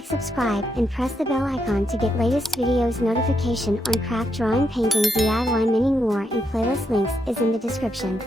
like, subscribe, and press the bell icon to get latest videos notification on craft drawing, painting, DIY, many more, and playlist links is in the description.